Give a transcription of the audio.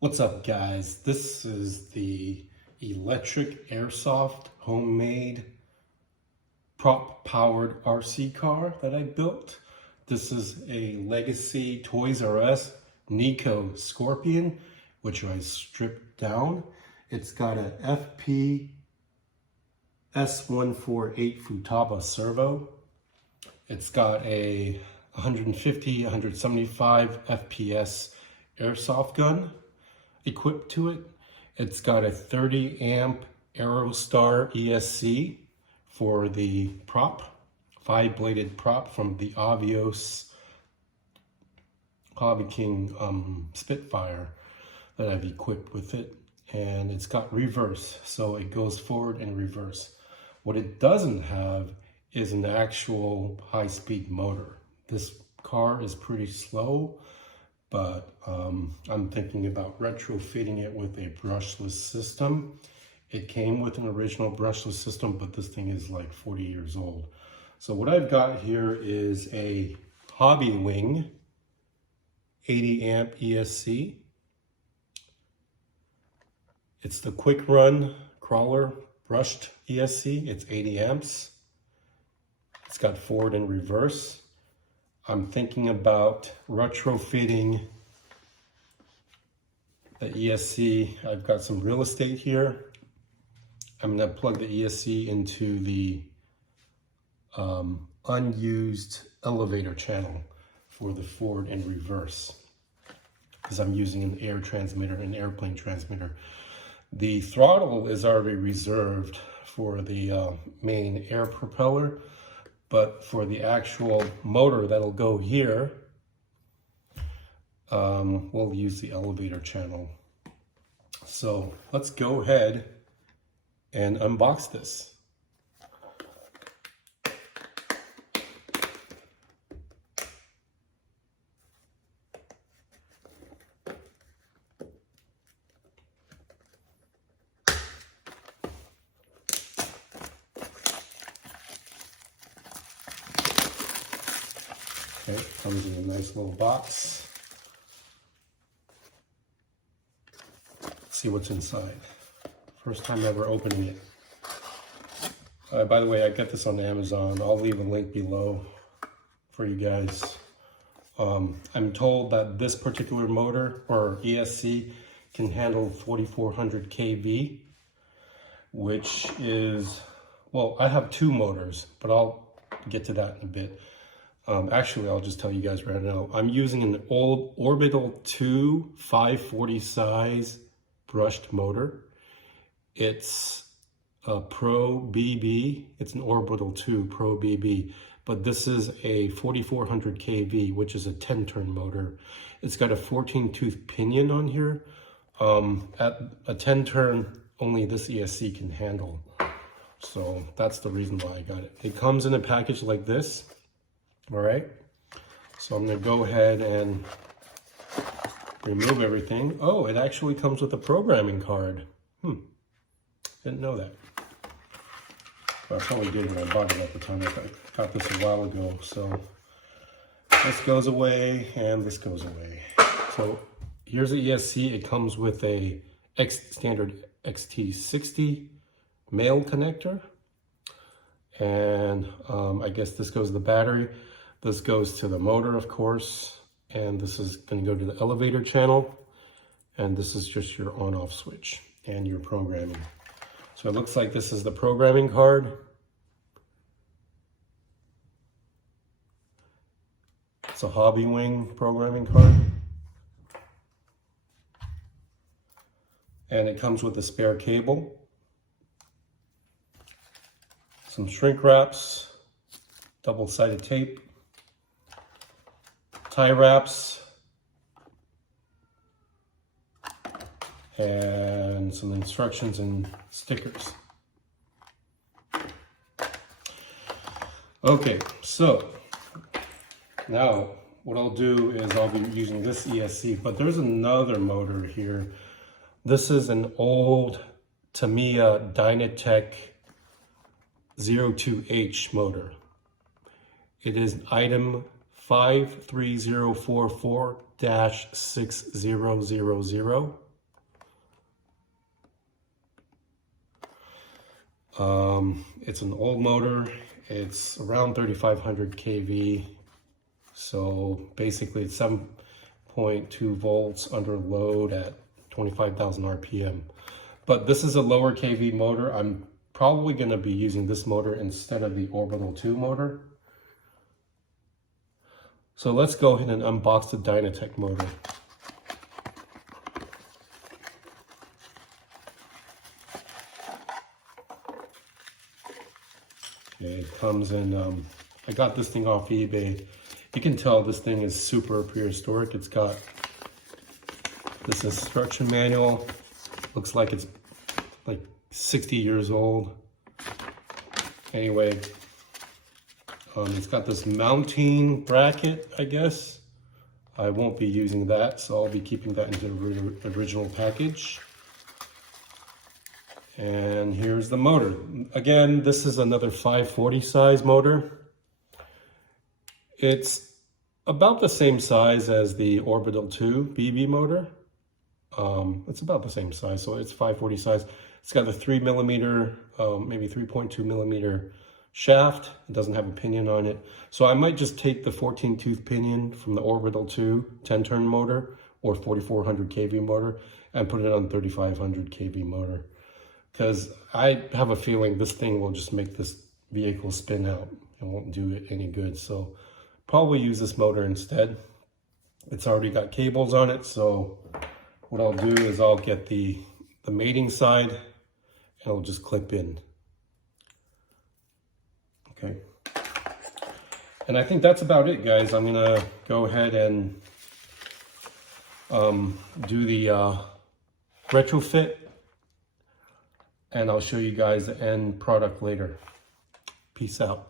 What's up, guys? This is the electric airsoft homemade prop powered RC car that I built. This is a Legacy Toys R Us Nico Scorpion, which I stripped down. It's got a FP S148 Futaba servo. It's got a 150, 175 FPS airsoft gun equipped to it. It's got a 30 amp Aerostar ESC for the prop, 5-bladed prop from the Avios Hobby King Spitfire that I've equipped with it. And it's got reverse, so it goes forward and reverse. What it doesn't have is an actual high-speed motor. This car is pretty slow, but I'm thinking about retrofitting it with a brushless system. It came with an original brushless system, but this thing is like 40 years old. So what I've got here is a Hobby Wing 80 amp ESC. It's the Quick Run Crawler brushed ESC. It's 80 amps. It's got forward and reverse. I'm thinking about retrofitting the ESC. I've got some real estate here. I'm going to plug the ESC into the unused elevator channel for the forward and reverse, because I'm using an air transmitter, an airplane transmitter. The throttle is already reserved for the main air propeller, but for the actual motor that'll go here, we'll use the elevator channel. So let's go ahead and unbox this. Okay, comes in a nice little box. Let's see what's inside. First time ever opening it. By the way, I got this on Amazon. I'll leave a link below for you guys. I'm told that this particular motor, or ESC, can handle 4400 kV, which is, well, I have two motors, but I'll get to that in a bit. Actually, I'll just tell you guys right now, I'm using an old Orbital 2 540 size brushed motor. It's a Pro BB. It's an Orbital 2 Pro BB, but this is a 4400 kV, which is a 10-turn motor. It's got a 14-tooth pinion on here. At a 10-turn, only this ESC can handle. So that's the reason why I got it. It comes in a package like this. All right, so I'm gonna go ahead and remove everything. Oh, it actually comes with a programming card. Didn't know that. Well, I probably did when I bought it at the time. I got this a while ago. So this goes away and this goes away. So here's the ESC. It comes with a standard XT60 male connector. And I guess this goes to the battery. This goes to the motor, of course, and this is going to go to the elevator channel, and this is just your on-off switch and your programming. So it looks like this is the programming card. It's a Hobby Wing programming card. And it comes with a spare cable, some shrink wraps, double-sided tape, tie wraps, and some instructions and stickers. Okay, so now what I'll do is I'll be using this ESC, but there's another motor here. This is an old Tamiya Dynatech 02H motor. It is item 53044-6000. It's an old motor. It's around 3,500 kV. So basically it's 7.2 volts under load at 25,000 RPM. But this is a lower kV motor. I'm probably going to be using this motor instead of the Orbital 2 motor. So let's go ahead and unbox the Dynatech motor. Okay, it comes in, I got this thing off eBay. You can tell this thing is super prehistoric. It's got this instruction manual. Looks like it's like 60 years old. Anyway, it's got this mounting bracket, I guess. I won't be using that, so I'll be keeping that into the original package. And here's the motor. Again, this is another 540 size motor. It's about the same size as the Orbital 2 BB motor. It's about the same size, so it's 540 size. It's got a 3mm, maybe 3.2 millimeter shaft. It doesn't have a pinion on it. So I might just take the 14 tooth pinion from the Orbital 2 10 turn motor or 4400 kV motor and put it on 3500 kV motor. Because I have a feeling this thing will just make this vehicle spin out. It won't do it any good. So probably use this motor instead. It's already got cables on it. So what I'll do is I'll get the mating side and I'll just clip in. Okay. And I think that's about it, guys. I'm gonna go ahead and do the retrofit, and I'll show you guys the end product later. Peace out.